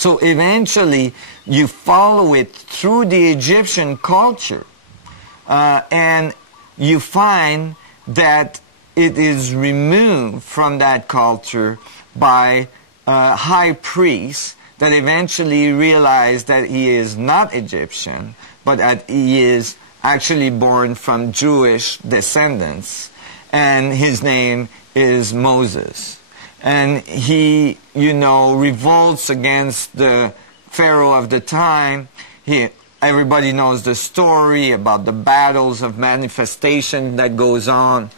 So eventually, you follow it through the Egyptian culture, and you find that it is removed from that culture by a high priest that eventually realized that he is not Egyptian, but that he is actually born from Jewish descendants, and his name is Moses. And he, revolts against the Pharaoh of the time. Everybody knows the story about the battles of manifestation that goes on.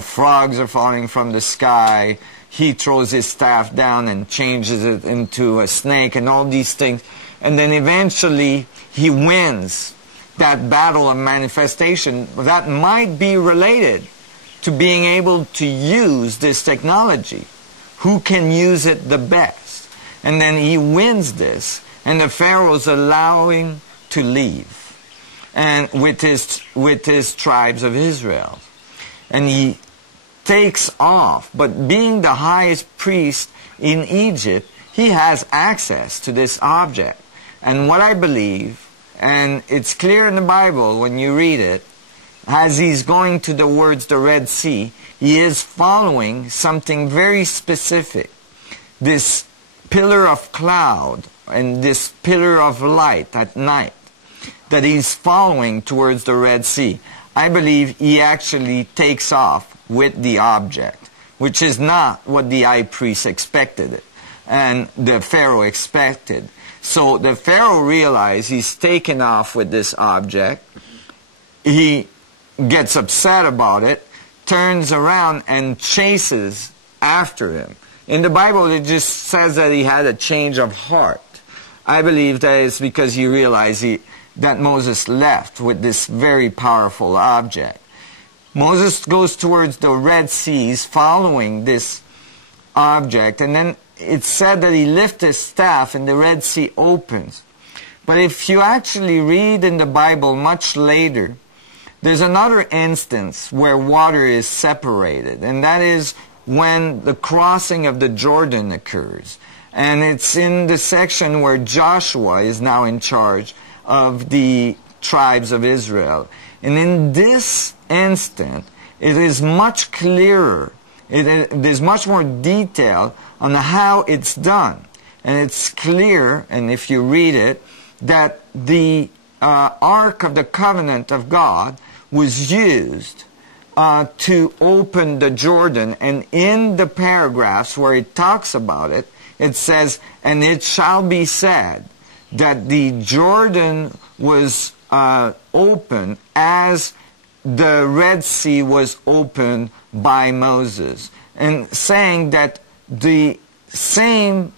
Frogs are falling from the sky. He throws his staff down and changes it into a snake and all these things. And then eventually he wins that battle of manifestation that might be related to being able to use this technology. Who can use it the best? And then he wins this, and the Pharaohs allow him to leave, and with his tribes of Israel. And he takes off, but being the highest priest in Egypt, he has access to this object. And what I believe, and it's clear in the Bible when you read it, as he's going to the Red Sea, he is following something very specific. This pillar of cloud and this pillar of light at night that he's following towards the Red Sea. I believe he actually takes off with the object, which is not what the high priest expected and the Pharaoh expected. So the Pharaoh realized he's taken off with this object. He gets upset about it, turns around and chases after him. In the Bible, it just says that he had a change of heart. I believe that it's because he realized that Moses left with this very powerful object. Moses goes towards the Red Seas following this object, and then it's said that he lifts his staff and the Red Sea opens. But if you actually read in the Bible much later, there's another instance where water is separated, and that is when the crossing of the Jordan occurs. And it's in the section where Joshua is now in charge of the tribes of Israel. And in this instant, it is much clearer. There's much more detail on how it's done. And it's clear, and if you read it, that the Ark of the Covenant of God was used to open the Jordan. And in the paragraphs where it talks about it, it says, "And it shall be said that the Jordan was open as the Red Sea was opened by Moses." And saying that the same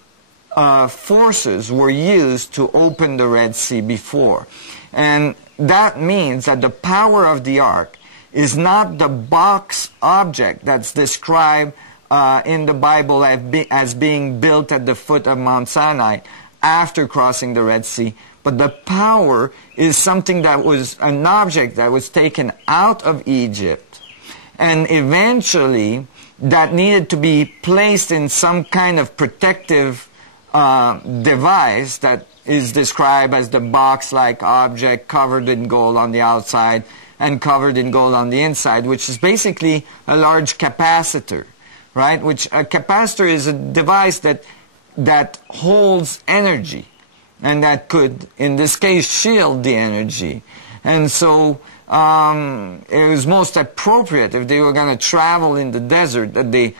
forces were used to open the Red Sea before. And that means that the power of the ark is not the box object that's described in the Bible as being built at the foot of Mount Sinai after crossing the Red Sea, but the power is something that was an object that was taken out of Egypt, and eventually that needed to be placed in some kind of protective device that is described as the box-like object covered in gold on the outside and covered in gold on the inside, which is basically a large capacitor, right? Which a capacitor is a device that holds energy and that could, in this case, shield the energy. And so it was most appropriate if they were going to travel in the desert that they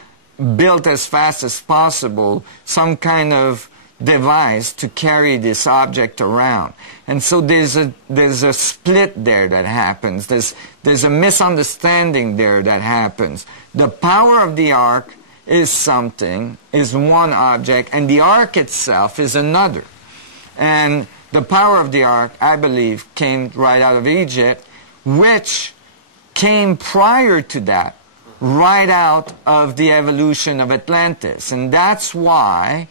built as fast as possible some kind of device to carry this object around. And so there's a split there that happens. There's a misunderstanding there that happens. The power of the ark is one object, and the ark itself is another. And the power of the ark, I believe, came right out of Egypt, which came prior to that, right out of the evolution of Atlantis. And that's why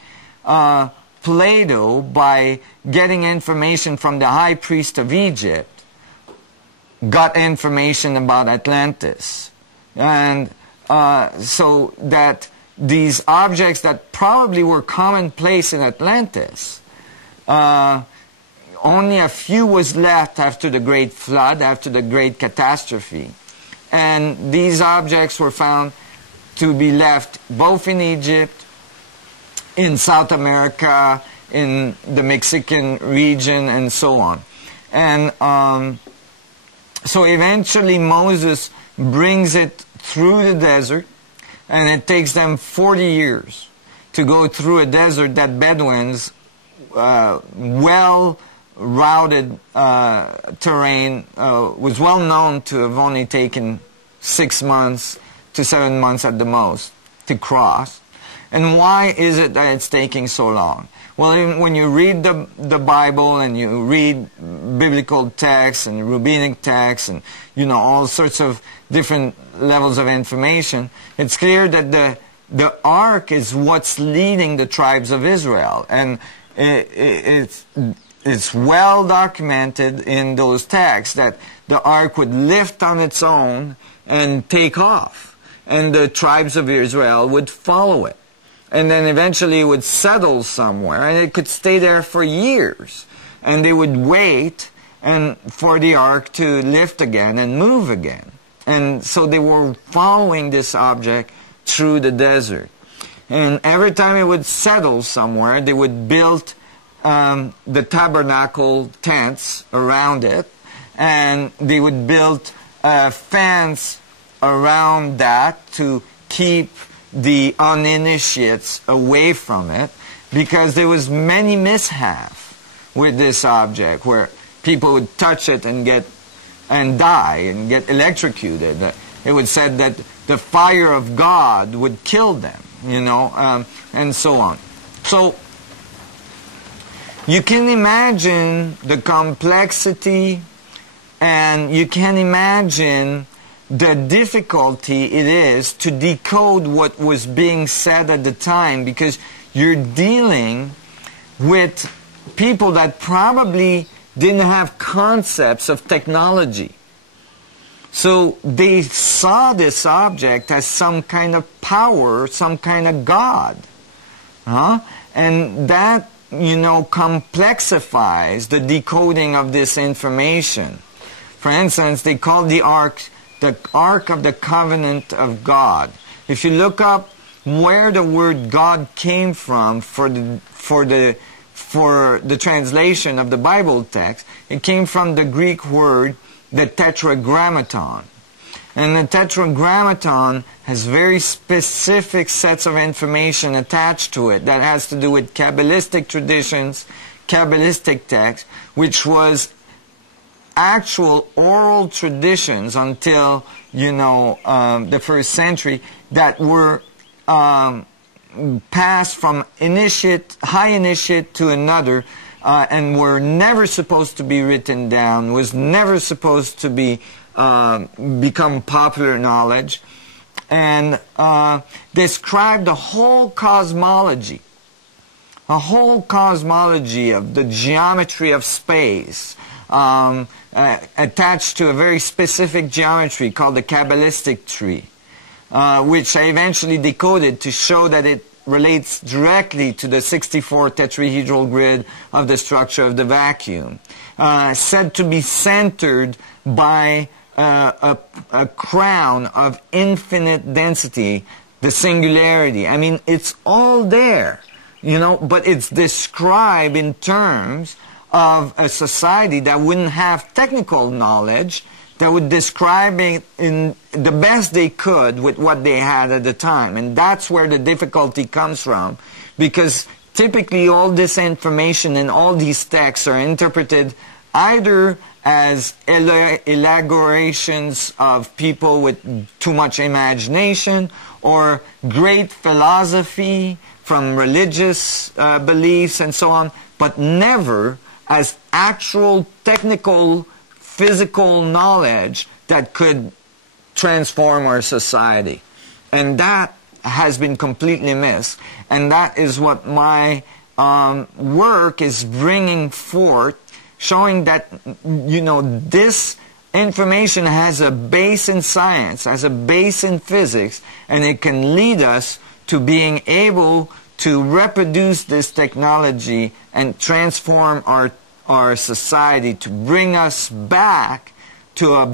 Plato, by getting information from the high priest of Egypt, got information about Atlantis. And so that these objects that probably were commonplace in Atlantis. Only a few was left after the Great Flood, after the Great Catastrophe. And these objects were found to be left both in Egypt, in South America, in the Mexican region, and so on. And so eventually Moses brings it through the desert, and it takes them 40 years to go through a desert that Bedouins, well-routed terrain, was well known to have only taken 6 months to 7 months at the most to cross. And why is it that it's taking so long? Well, when you read the Bible and you read biblical texts and rabbinic texts and, all sorts of different levels of information, it's clear that the ark is what's leading the tribes of Israel. And it's well documented in those texts that the ark would lift on its own and take off. And the tribes of Israel would follow it. And then eventually it would settle somewhere, and it could stay there for years. And they would wait for the ark to lift again and move again. And so they were following this object through the desert. And every time it would settle somewhere, they would build the tabernacle tents around it, and they would build a fence around that to keep the uninitiates away from it, because there was many mishaps with this object where people would touch it and die and get electrocuted. It was said that the fire of God would kill them, and so on. So you can imagine the complexity, and you can imagine the difficulty it is to decode what was being said at the time, because you're dealing with people that probably didn't have concepts of technology. So they saw this object as some kind of power, some kind of God. And that, complexifies the decoding of this information. For instance, they called the Ark of the Covenant of God. If you look up where the word God came from for the translation of the Bible text, it came from the Greek word, the tetragrammaton. And the tetragrammaton has very specific sets of information attached to it that has to do with Kabbalistic traditions, Kabbalistic texts, which was actual oral traditions until, the first century, that were passed from high initiate to another, and were never supposed to be written down, was never supposed to be become popular knowledge, and described the whole cosmology of the geometry of space, attached to a very specific geometry called the Kabbalistic tree, which I eventually decoded to show that it relates directly to the 64 tetrahedral grid of the structure of the vacuum, said to be centered by a crown of infinite density, the singularity. I mean, it's all there, but it's described in terms of a society that wouldn't have technical knowledge, that would describe it in the best they could with what they had at the time. And that's where the difficulty comes from, because typically all this information and all these texts are interpreted either as elaborations of people with too much imagination, or great philosophy from religious beliefs and so on, but never as actual technical, physical knowledge that could transform our society. And that has been completely missed. And that is what my work is bringing forth, showing that, this information has a base in science, has a base in physics, and it can lead us to being able to reproduce this technology and transform our society to bring us back to a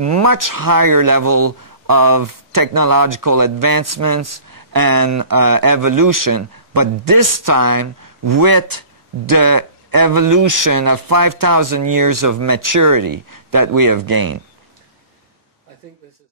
much higher level of technological advancements and evolution, but this time with the evolution of 5,000 years of maturity that we have gained. I think this is